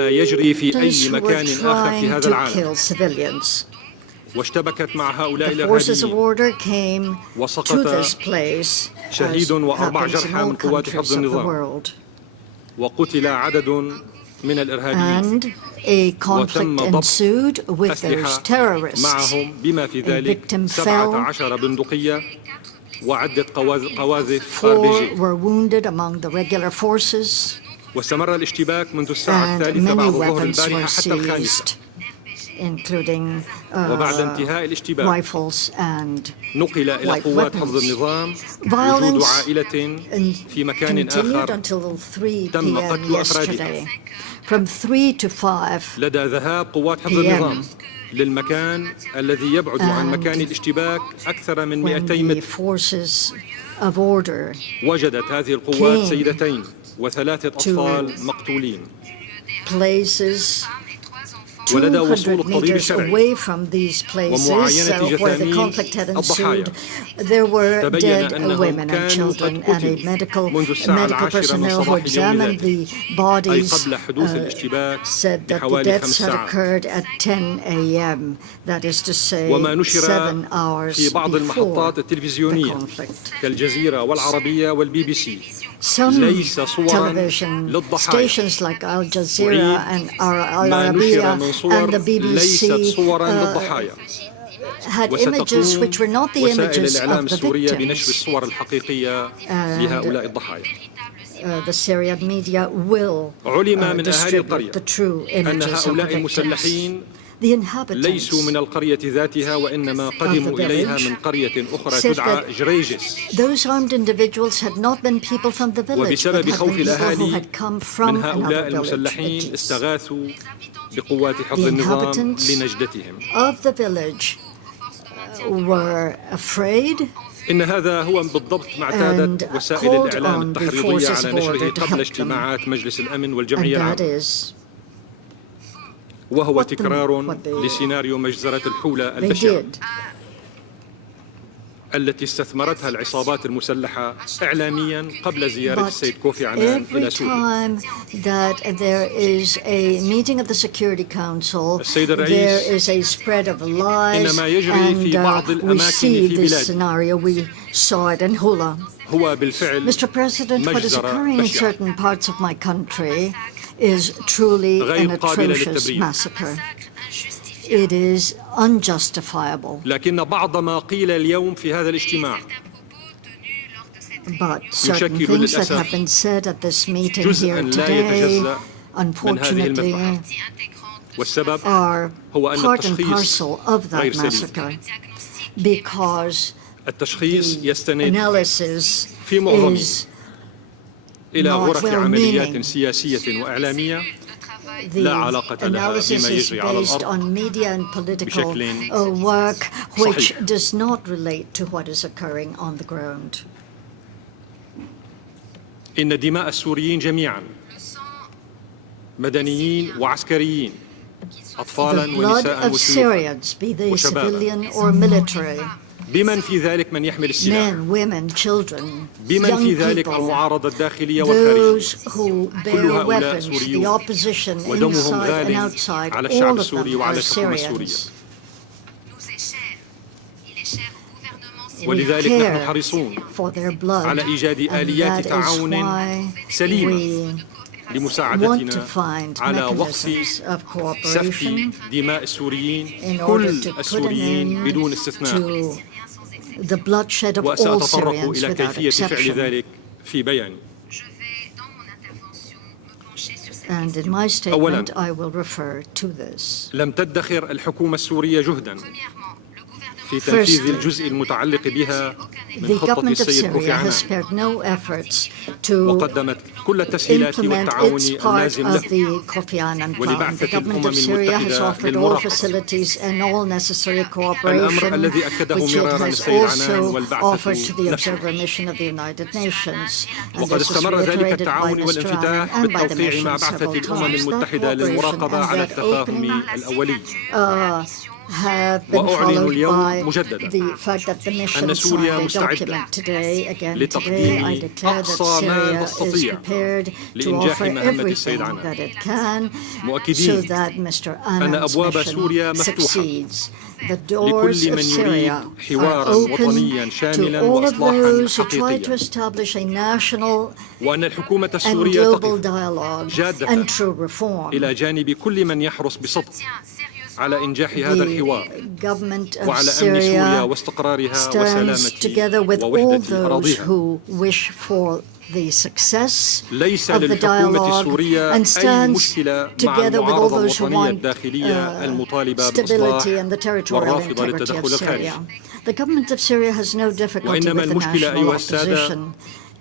يجري في أي مكان آخر في هذا العالم. واشتبكت مع هؤلاء الإرهابيين وسقط شهيد و4 جرحى من قوات حفظ النظام، وقتل عدد من الإرهابيين، وتم ضبط أسلحة معهم بما في ذلك 17 بندقية وعدة قواذف RPG. واستمر الاشتباك منذ الساعة 3 بعد ظهر البارحة حتى 5، وبعد انتهاء الاشتباك نقل إلى قوات حفظ النظام وجود عائلة في مكان آخر تم قتل أفرادها. لدى ذهاب قوات حفظ النظام للمكان الذي يبعد عن مكان الاشتباك أكثر من 200 متر، وجدت هذه القوات سيدتين و3 أطفال مقتولين. ولدى وصول الطبيب الشرعي ومعاينة جثامين الضحايا تبين أنهم كانوا قد قتلوا منذ الساعة 10 من صباح اليوم ذلك، أي قبل حدوث الاشتباك بحوالي 5 ساعات. وما نشر في بعض المحطات التلفزيونية كالجزيرة والعربية والBBC ليس صورا للضحايا، ما نشر من صور ليست صورا للضحايا، وستقوم وسائل الإعلام السورية بنشر الصور الحقيقية لهؤلاء الضحايا. علم من أهالي القرية أن هؤلاء المسلحين ليسوا من القرية ذاتها، وإنما قدموا إليها من قرية أخرى تدعى جريجس، وبسبب خوف الأهالي من هؤلاء المسلحين استغاثوا بقوات حفظ النظام لنجدتهم. إن هذا هو بالضبط ما اعتادت وسائل الإعلام التحريضية على نشره قبل اجتماعات مجلس الأمن والجمعية العامة، وهو تكرار لسيناريو مجزرة الحولة البشعة التي استثمرتها العصابات المسلحة إعلاميا قبل زيارة السيد كوفي عنان إلى سوريا. السيد الرئيس، إنما يجري في بعض الأماكن في بلادنا هو بالفعل مجزرة بشعة is truly an atrocious massacre. It is unjustifiable. لكن بعض ما قيل اليوم في هذا الاجتماع But certain things that have been said at this meeting here today, unfortunately, are part and parcel of that massacre, because the analysis is إلى غرف عمليات سياسية وإعلامية لا علاقة لها بما يجري على الأرض بشكل صحيح. إن دماء السوريين جميعا مدنيين وعسكريين، أطفالا ونساء وشبابا، بمن في ذلك من يحمل السلاح، بمن في ذلك المعارضة الداخلية والخارجية. كل هؤلاء سوريون ودمهم غال على الشعب السوري وعلى الحكومة السورية، ولذلك نحن حريصون على إيجاد آليات تعاون سليمة لمساعدتنا على وقف سفك دماء السوريين، كل السوريين بدون استثناء، وسأتطرق إلى كيفية فعل ذلك في بياني. أولاً، لم تدخر الحكومة السورية جهداً في تنفيذ الجزء المتعلق بها من خطة السيد كوفي عنان، وقدمت كل التسهيلات والتعاون اللازم له ولبعثة الأمم المتحدة للمراقبة، الأمر الذي أكده مرارا السيد عنان والبعثة نفسه. وقد استمر ذلك التعاون والانفتاح بالتوقيع مع بعثة الأمم المتحدة للمراقبة على التفاهم الأولي. have been followed by the fact that the mission signed a document today. Again, today I declare that Syria is prepared to offer everything that it can so that Mr. Annan's mission succeeds. The doors of Syria are open to all of those who try to establish a national and global dialogue and true reform. إلى جانب كل من يحرص بصدق على إنجاح هذا الحوار وعلى أمن سوريا واستقرارها وسلامة ووحدة أراضيها. The success ليس of the للحكومة السورية and أي stands مشكلة مع together with all المعارضة those who الوطنية want الداخلية المطالبة stability and the بالإصلاح territorial والرافضة integrity للتدخل of الخارجي. Syria. The government of Syria has no difficulty وإنما with the المشكلة national أيها السادة opposition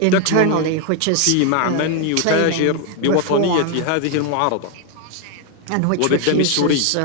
internally, which is في مع من يتاجر claiming بوطنية reform هذه المعارضة and which وبالدم السوري refuses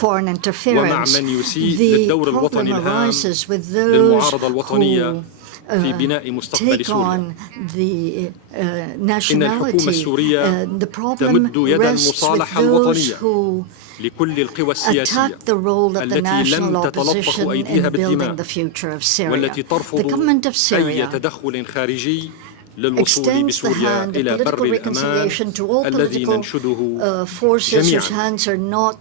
foreign ومع interference. من يسيء The للدور problem الوطني الهام arises with للمعارضة those الوطنية في بناء مستقبل take سوريا. on the إن الحكومة nationality. السورية The problem تمد يد rests with المصالحة those الوطنية who لكل القوى السياسية attack the role of the التي national لم تتلطخ opposition أيديها in building بالدماء the future of Syria. والتي The ترفض government of أي Syria تدخل خارجي للوصول extends the بسوريا hand of إلى بر political الأمان reconciliation to all الذي political ننشده forces whose جميعا. hands are not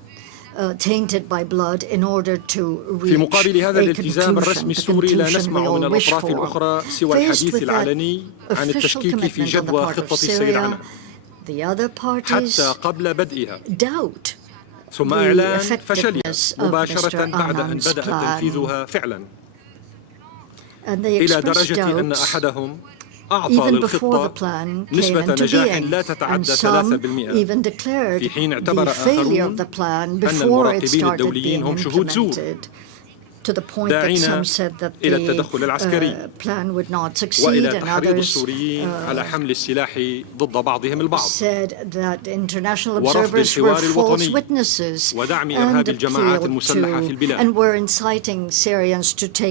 tainted by blood in order to في reach مقابل هذا a الالتزام conclusion, الرسمي the السوري لا conclusion we نسمع من all wish الأطراف for. الأخرى سوى Faced الحديث with that العلني عن official التشكيك في commitment on the جدوى part of خطة السيد عنان Syria, the other parties حتى قبل بدئها، doubt ثم إعلان فشلها مباشرة بعد أن بدأ تنفيذها فعلا، إلى درجة أن أحدهم أعطى للخطة نسبة نجاح لا تتعدى 3%، في حين اعتبر آخرون أن المراقبين الدوليين هم شهود زور، داعين إلى التدخل العسكري وإلى تحريض السوريين على حمل السلاح ضد بعضهم البعض ورفض الحوار الوطني ودعم إرهاب الجماعات المسلحة في البلاد.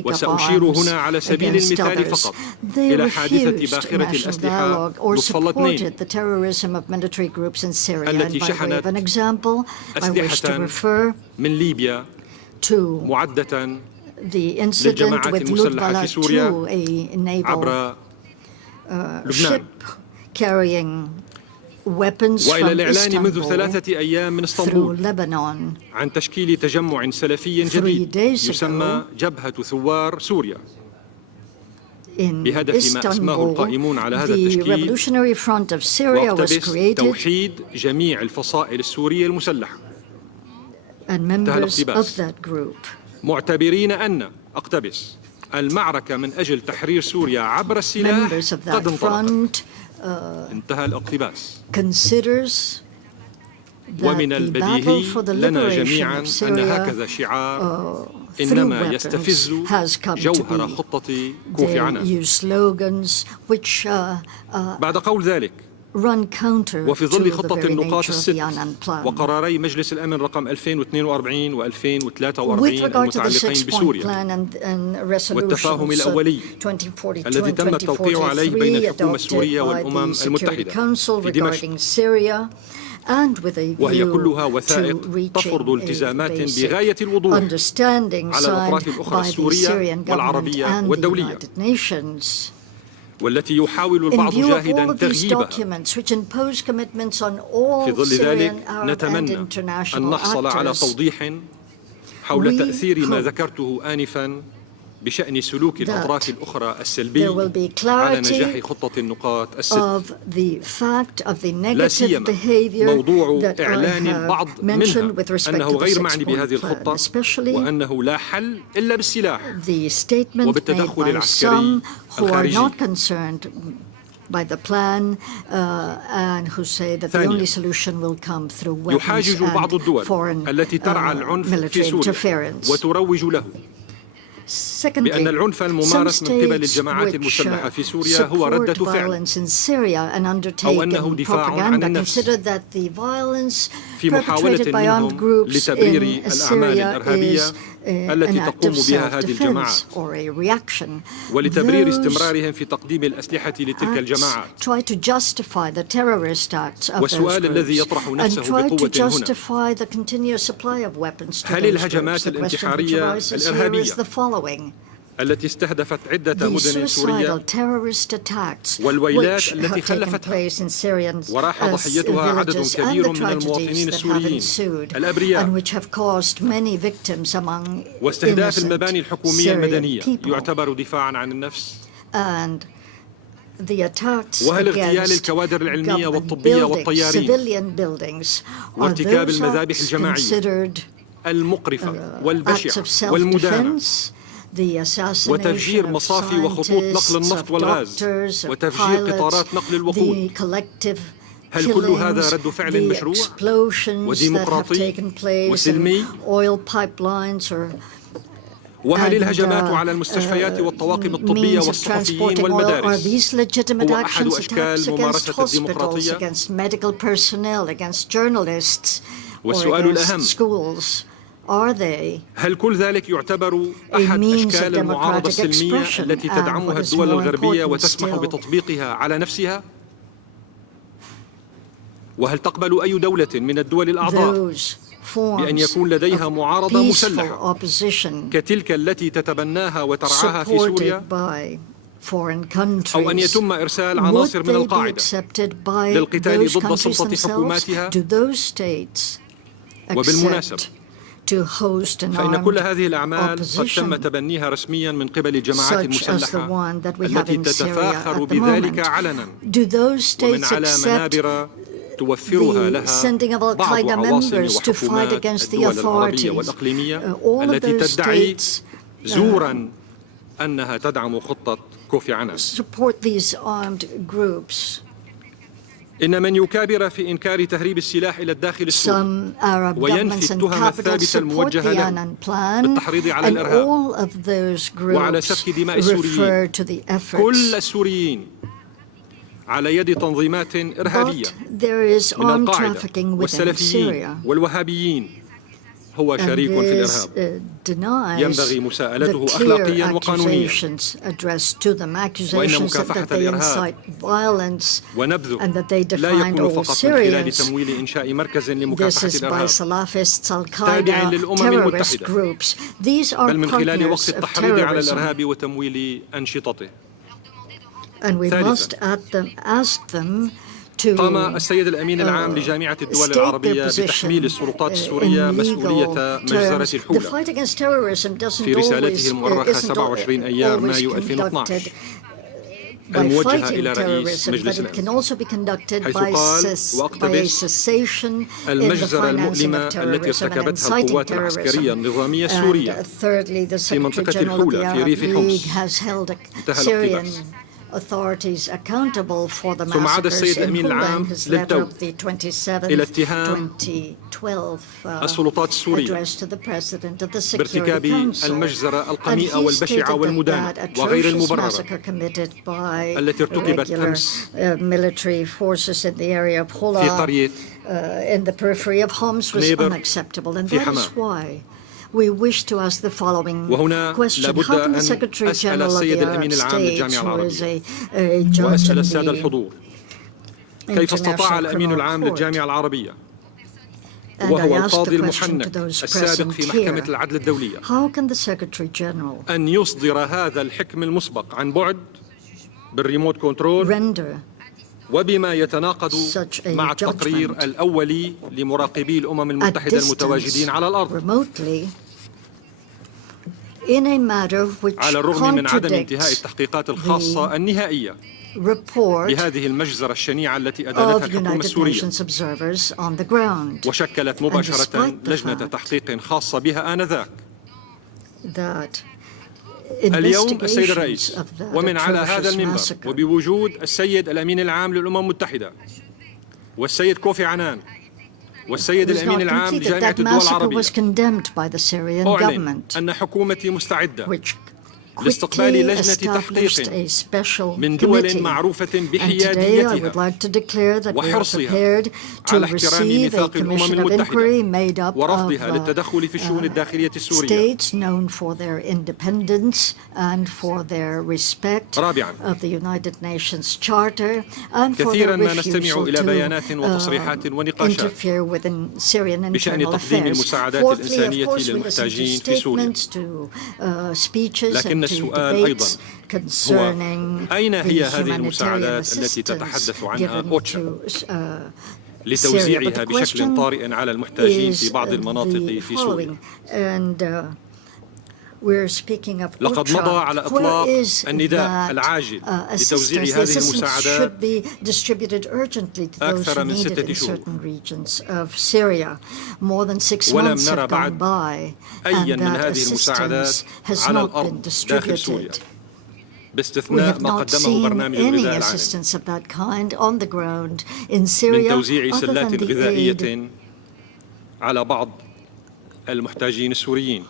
وسأشير هنا على سبيل المثال فقط إلى حادثة باخرة الأسلحة لطف الله 2 التي شحنت أسلحة من ليبيا معدة للجماعات المسلحة في سوريا عبر لبنان، وإلى الإعلان منذ 3 أيام من اسطنبول عن تشكيل تجمع سلفي جديد يسمى جبهة ثوار سوريا، بهدف ما أسماه القائمون على هذا التشكيل واقتبس توحيد جميع الفصائل السورية المسلحة. انتهى الاقتباس. معتبرين أن أقتبس المعركة من أجل تحرير سوريا عبر السلاح قد انطلقت. انتهى الاقتباس. ومن البديهي لنا جميعا أن هكذا شعار إنما يستفز جوهر خطة كوفي عنان. بعد قول ذلك وفي ظل خطة النقاط ال6 وقراري مجلس الأمن رقم 2042 و2043 المتعلقين بسوريا والتفاهم الأولي الذي تم التوقيع عليه بين الحكومة السورية والأمم المتحدة في دمشق، وهي كلها وثائق تفرض التزامات بغاية الوضوح على الأطراف الأخرى السورية والعربية والدولية، والتي يحاول البعض جاهدا تغييبها. في ظل ذلك نتمنى أن نحصل على توضيح حول تأثير ما ذكرته آنفا بشأن سلوك الأطراف الأخرى السلبي على نجاح خطة النقاط ال6، لا سيما موضوع إعلان البعض منها أنه غير معني بهذه الخطة وأنه لا حل إلا بالسلاح وبالتدخل العسكري الخارجي. by the plan and who say that the only solution will come through weapons and foreign military interference. وتروج له بأن العنف الممارس من قبل الجماعات المسلحة في سوريا هو ردة فعل أو أنه دفاع عن النفس في محاولة منهم لتبرير الأعمال الإرهابية التي تقوم بها هذه الجماعات ولتبرير استمرارهم في تقديم الأسلحة لتلك الجماعات. والسؤال الذي يطرح نفسه بقوة هنا: هل الهجمات الانتحارية الإرهابية التي استهدفت عدة مدن سورية والويلات التي خلفتها وراح ضحيتها عدد كبير من المواطنين السوريين الأبرياء واستهداف المباني الحكومية المدنية يعتبر دفاعا عن النفس؟ وهل اغتيال الكوادر العلمية والطبية والطيارين وارتكاب المذابح الجماعية المقرفة والبشعة والمدانة وتفجير مصافي وخطوط نقل النفط والغاز وتفجير قطارات نقل الوقود، هل كل هذا رد فعل مشروع وديمقراطي وسلمي؟ وهل الهجمات على المستشفيات والطواقم الطبية والصحفيين والمدارس هو أحد أشكال ممارسة الديمقراطية؟ والسؤال الأهم: هل كل ذلك يعتبر أحد أشكال المعارضة السلمية التي تدعمها الدول الغربية وتسمح بتطبيقها على نفسها؟ وهل تقبل أي دولة من الدول الأعضاء بأن يكون لديها معارضة مسلحة كتلك التي تتبناها وترعاها في سوريا؟ أو أن يتم إرسال عناصر من القاعدة للقتال ضد سلطة حكوماتها؟ وبالمناسبة فإن كل هذه الأعمال قد تم تبنيها رسميا من قبل الجماعات المسلحة التي تتفاخر بذلك علنا ومن على منابر توفرها لها بعض عواصم وحكومات الدول العربية والإقليمية التي تدعي زورا أنها تدعم خطة كوفي عنان. إن من يكابر في إنكار تهريب السلاح إلى الداخل السوري وينفي التهم الثابتة الموجهة له بالتحريض على الإرهاب وعلى سفك دماء السوريين، كل السوريين على يد تنظيمات إرهابية من القاعدة والسلفيين والوهابيين، هو شريك في الإرهاب ينبغي مساءلته أخلاقيا وقانونيا، وإن مكافحة الإرهاب ونبذه لا يكون فقط من خلال تمويل إنشاء مركز لمكافحة الإرهاب تابع للأمم المتحدة، بل من خلال وقف التحريض على الإرهاب وتمويل أنشطته. قام السيد الأمين العام لجامعة الدول العربية بتحميل السلطات السورية مسؤولية مجزرة الحولة في رسالته المؤرخة 27 أيار مايو 2012 الموجهة إلى رئيس مجلس الأمن، حيث قال: وأقتبس: المجزرة المؤلمة التي ارتكبتها القوات العسكرية النظامية السورية في منطقة الحولة في ريف حمص، انتهى الاقتباس. ثم عاد السيد الأمين العام للتو إلى اتهام السلطات السورية بارتكاب المجزرة القميئة والبشعة والمدانة وغير المبررة التي ارتكبت أمس في قرية نيبر في حماة. وهنا لابد أن أسأل السيد الأمين العام للجامعة العربية وأسأل السادة الحضور: كيف استطاع الأمين العام للجامعة العربية وهو القاضي المحنك السابق في محكمة العدل الدولية أن يصدر هذا الحكم المسبق عن بعد بالريموت كنترول وبما يتناقض مع التقرير الأولي لمراقبي الأمم المتحدة المتواجدين على الأرض، على الرغم من عدم انتهاء التحقيقات الخاصة النهائية بهذه المجزرة الشنيعة التي أدانتها الحكومة السورية وشكلت مباشرة لجنة تحقيق خاصة بها آنذاك. اليوم السيد الرئيس ومن على هذا المنبر وبوجود السيد الأمين العام للأمم المتحدة والسيد كوفي عنان والسيد الأمين العام لجامعة الدول العربية، أعلن أن حكومتي مستعدة لاستقبال لجنة تحقيق من دول معروفة بحياديتها وحرصها على احترام ميثاق الأمم المتحدة ورفضها للتدخل في الشؤون الداخلية السورية. رابعاً، كثيراً ما نستمع إلى بيانات وتصريحات ونقاشات بشأن تقديم المساعدات الإنسانية للمحتاجين في سوريا. لكن السؤال أيضاً هو أين هي هذه المساعدات التي تتحدث عنها أوتشا لتوزيعها بشكل طارئ على المحتاجين في بعض المناطق في سوريا؟ لقد مضى على إطلاق النداء العاجل لتوزيع هذه المساعدات أكثر من 6 شهور، ولم نرى بعد أي من هذه المساعدات على الأرض داخل سوريا، باستثناء ما قدمه برنامج الغذاء العالمي من توزيع سلات غذائية على بعض المحتاجين السوريين.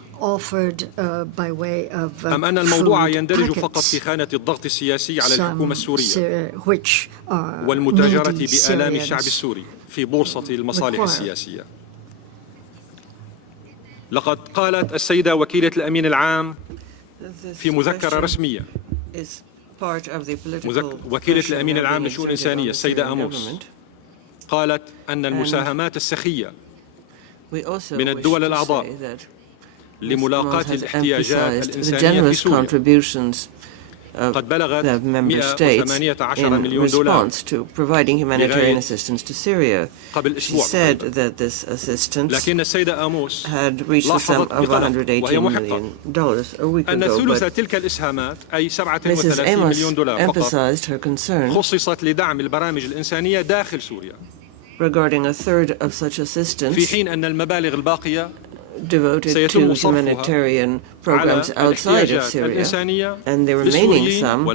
أم أن الموضوع يندرج فقط في خانة الضغط السياسي على الحكومة السورية والمتاجرة بآلام الشعب السوري في بورصة المصالح السياسية؟ لقد قالت السيدة وكيلة الأمين العام في مذكرة رسمية، وكيلة الأمين العام للشؤون الإنسانية السيدة آموس، قالت أن المساهمات السخية من الدول الأعضاء لملاقاة الاحتياجات الإنسانية في سوريا قد بلغت 118 مليون دولار قبل أسبوع. لكن السيدة آموس لاحظت بقلق وهي محقة أن ثلث تلك الإسهامات أي 37 مليون دولار فقط خصصت لدعم البرامج الإنسانية داخل سوريا، في حين أن المبالغ الباقية سيتم صرفها على الاحتياجات and the remaining sum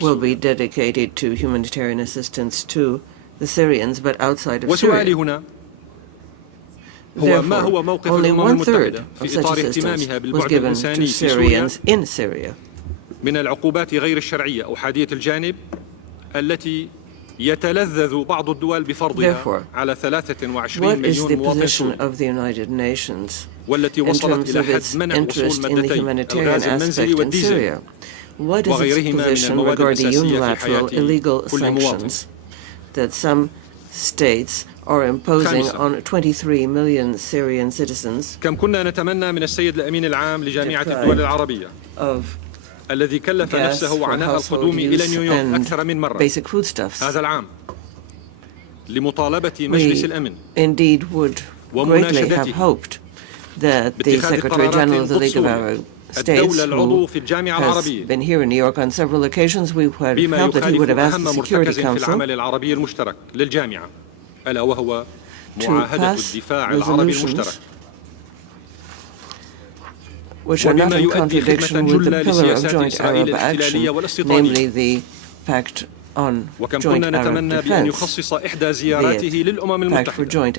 will be dedicated to humanitarian assistance to the Syrians but outside of Syria. هنا هو ما هو موقف الأمم المتحدة في إطار اهتمامها بالبعد الإنساني في سوريا من العقوبات غير الشرعية أحادية الجانب التي يتلذذ بعض الدول بفرضها على 23 مليون مواطن سوري، والتي وصلت إلى حد منع وصول مادتي الغاز المنزلي والديزل وغيرهما من المواد الأساسية في حياة كل مواطن. That some states are imposing on 23 million Syrian citizens. كم كنا نتمنى من السيد الأمين العام لجامعة الدول العربية الذي كلف نفسه عناء القدوم إلى نيويورك أكثر من مرة هذا العام لمطالبة مجلس الأمن ومناشدته باتخاذ قرارات تبصر الدولة العضو في الجامعة العربية بما يخالف أهم مرتكز في العمل العربي المشترك للجامعة ألا وهو معاهدة الدفاع العربي المشترك، وبما يؤدي خدمة جلة لسياسات إسرائيل الاحتلالية والاستيطانية. وكم كنا نتمنى بأن يخصص إحدى زياراته للأمم المتحدة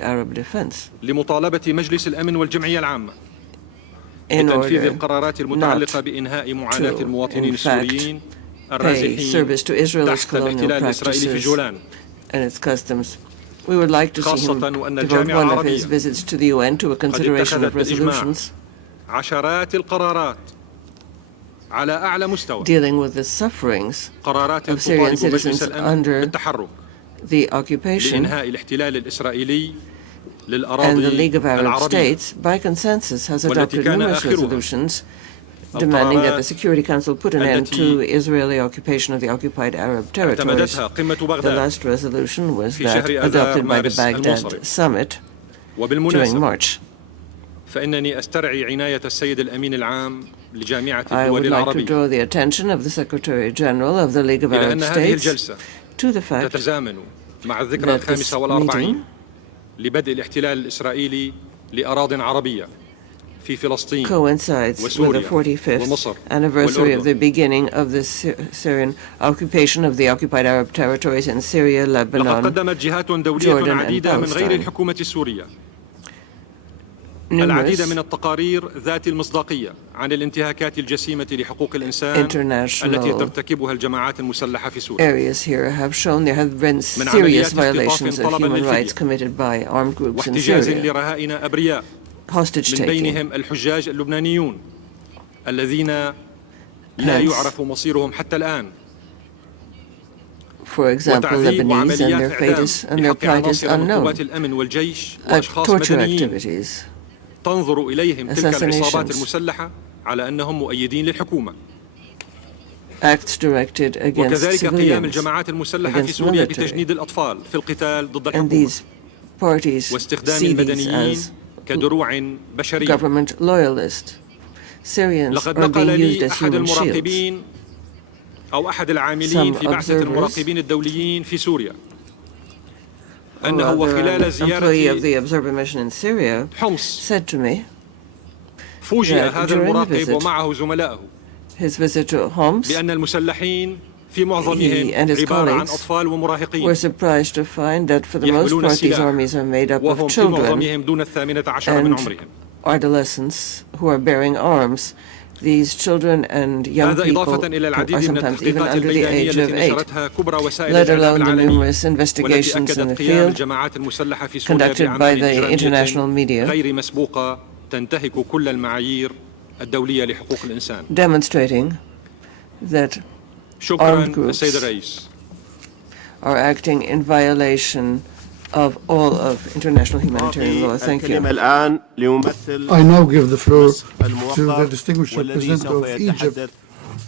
لمطالبة مجلس الأمن والجمعية العامة بتنفيذ القرارات المتعلقة بإنهاء معاناة المواطنين السوريين الرازحين تحت الاحتلال الإسرائيلي في جولان، خاصة وأن الجامعة العربية قد اتخذت بالإجماع عشرات القرارات على أعلى مستوى قرارات تطالب مجلس الأمن بالتحرك لإنهاء الاحتلال الإسرائيلي للأراضي العربية، والتي كان آخرها demanding that the Security Council put an end to Israeli occupation of the occupied Arab territories. The last resolution was that adopted by the Baghdad summit during March. فإنني أسترعي عناية السيد الأمين العام لجامعة I الدول would like to العربية draw the attention of the Secretary General of the League of إلى Arab أن هذه States الجلسة to the fact تتزامن مع الذكرى الخامسة والأربعين لبدء الاحتلال الإسرائيلي لأراضٍ عربية في فلسطين coincides with the 45th anniversary of the beginning of the Syrian occupation of the occupied Arab territories in Syria, Lebanon, لقد قدمت جهات دولية عديدة من غير الحكومة السورية العديد من التقارير ذات المصداقية عن الانتهاكات الجسيمة لحقوق الإنسان التي ترتكبها الجماعات المسلحة في سوريا. Areas here have shown there have been serious violations of human rights committed by armed groups in واحتجاز Syria. لرهائن أبرياء من بينهم الحجاج اللبنانيون الذين لا يعرف مصيرهم حتى الآن. For example, Lebanese, and their fate is unknown. الأمن والجيش وأشخاص Torture مدنيين activities, تنظر إليهم تلك العصابات المسلحة على أنهم مؤيدين للحكومة. acts directed against وكذلك قيام civilians, الجماعات المسلحة في against سوريا military. بتجنيد الأطفال في القتال ضد And الحكومة these parties واستخدام see these المدنيين as كدروع بشرية. government loyalists. Syrians لقد are being نقل used لي as أحد human shields. المراقبين أو أحد العاملين Some في بعثة observers المراقبين الدوليين في سوريا Or أنه rather, وخلال an employee of the زيارة observer mission in Syria حمص said to me فوجئ that هذا during the المراقب visit, ومعه زملائه his visit to Homs, بأن المسلحين في معظمهم he and his عبارة عن colleagues أطفال were ومراهقين surprised to find that for the most يحملون part these السلاح armies are made up وهم of في children معظمهم دون 18 من and عمرهم. adolescents who are bearing arms. These children and young هذا people إضافة إلى are العديد من sometimes even التحقيقات under the الميدانية age of التي 8, نشرتها كبرى وسائل let الإعلام alone the العالمية numerous والتي investigations in أكدت the قيام field الجماعات المسلحة في سوريا conducted by بعملية the international إجرامية media غير مسبوقة تنتهك كل المعايير الدولية لحقوق الإنسان. demonstrating that armed شكرا groups السيد الرئيس. are acting in violation of all of international humanitarian law. Thank you. I now give the floor to the distinguished representative of Egypt